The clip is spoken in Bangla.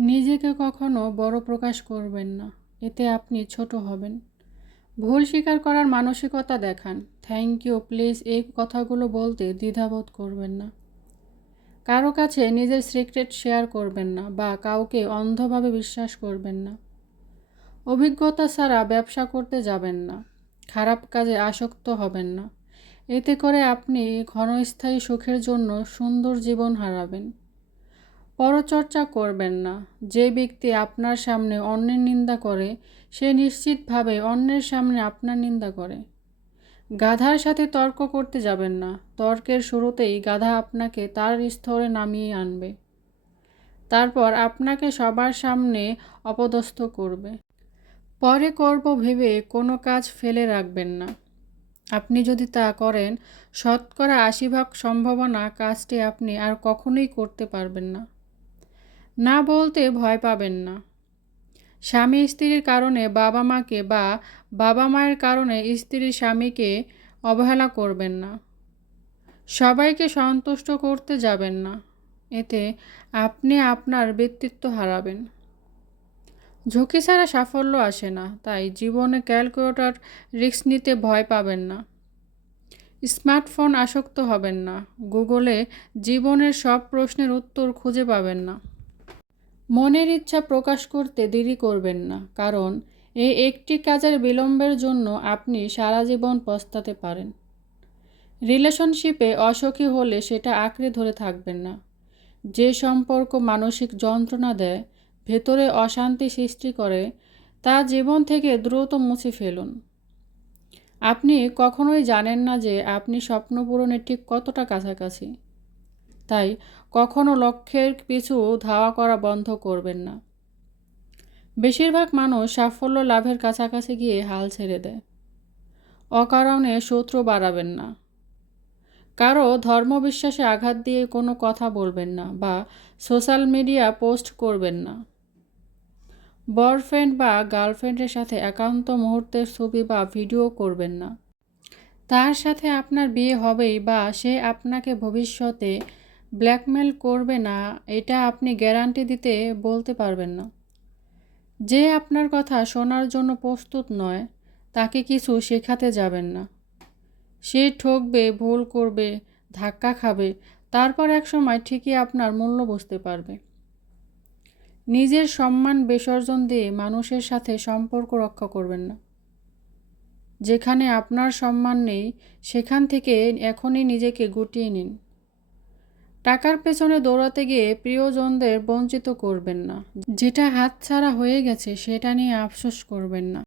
নিজেকে কখনো বড় প্রকাশ করবেন না। এতে আপনি ছোট হবেন। ভুল স্বীকার করার মানসিকতা দেখান। থ্যাংক ইউ প্লিজ এই কথাগুলো বলতে দ্বিধাবোধ করবেন না। কারও কাছে নিজের সিক্রেট শেয়ার করবেন না বা কাউকে অন্ধভাবে বিশ্বাস করবেন না। অভিজ্ঞতা ছাড়া ব্যবসা করতে যাবেন না। খারাপ কাজে আসক্ত হবেন না। এতে করে আপনি ক্ষণস্থায়ী সুখের জন্য সুন্দর জীবন হারাবেন। পরচর্চা করবেন না। যে ব্যক্তি আপনার সামনে অন্যের নিন্দা করে, সে নিশ্চিতভাবে অন্যের সামনে আপনার নিন্দা করে। গাধার সাথে তর্ক করতে যাবেন না। তর্কের শুরুতেই গাধা আপনাকে তার স্তরে নামিয়ে আনবে। তারপর আপনাকে সবার সামনে অপদস্থ করবে। পরে করব ভেবে কোনো কাজ ফেলে রাখবেন না। আপনি যদি তা করেন, শতকরা আশি ভাগ সম্ভাবনা কাজটি আপনি আর কখনোই করতে পারবেন না। না বলতে ভয় পাবেন না। স্বামী স্ত্রীর কারণে বাবা মাকে বা বাবা মায়ের কারণে স্ত্রী স্বামীকে অবহেলা করবেন না। সবাইকে সন্তুষ্ট করতে যাবেন না। এতে আপনি আপনার ব্যক্তিত্ব হারাবেন। ঝুঁকি ছাড়া সাফল্য আসে না, তাই জীবনে ক্যালকুলেটর রিস্ক নিতে ভয় পাবেন না। স্মার্টফোন আসক্ত হবেন না। গুগলে জীবনের সব প্রশ্নের উত্তর খুঁজে পাবেন না। মনের ইচ্ছা প্রকাশ করতে দেরি করবেন না, কারণ এই একটি কাজের বিলম্বের জন্য আপনি সারা জীবন পস্তাতে পারেন। রিলেশনশিপে অসখী হলে সেটা আঁকড়ে ধরে থাকবেন না। যে সম্পর্ক মানসিক যন্ত্রণা দেয়, ভেতরে অশান্তি সৃষ্টি করে, তা জীবন থেকে দ্রুত মুছে ফেলুন। আপনি কখনোই জানেন না যে আপনি স্বপ্ন পূরণে ঠিক কতটা কাছাকাছি। তাই কখনো লক্ষ্যের পিছু ধাওয়া করা বন্ধ করবেন না। বেশিরভাগ মানুষ সাফল্য লাভের কাছাকাছি গিয়ে হাল ছেড়ে দেয়। অকারণে শত্রু বাড়াবেন না। কারও ধর্মবিশ্বাসে আঘাত দিয়ে কোনো কথা বলবেন না বা সোশ্যাল মিডিয়া পোস্ট করবেন না। বয়ফ্রেন্ড বা গার্লফ্রেন্ডের সাথে একান্ত মুহূর্তের ছবি বা ভিডিও করবেন না। তার সাথে আপনার বিয়ে হবেই বা সে আপনাকে ভবিষ্যতে ব্ল্যাকমেল করবে না, এটা আপনি গ্যারান্টি দিতে বলতে পারবেন না। যে আপনার কথা শোনার জন্য প্রস্তুত নয়, তাকে কিছু শেখাতে যাবেন না। সে ঠকবে, ভুল করবে, ধাক্কা খাবে, তারপর এক সময় ঠিকই আপনার মূল্য বুঝতে পারবে। নিজের সম্মান বিসর্জন দিয়ে মানুষের সাথে সম্পর্ক রক্ষা করবেন না। যেখানে আপনার সম্মান নেই, সেখান থেকে এখনই নিজেকে গুটিয়ে নিন। টাকার পেছনে দৌড়াতে গিয়ে প্রিয়জনদের বঞ্চিত করবেন না। যেটা হাত ছাড়া হয়ে গেছে, সেটা নিয়ে আফসোস করবেন না।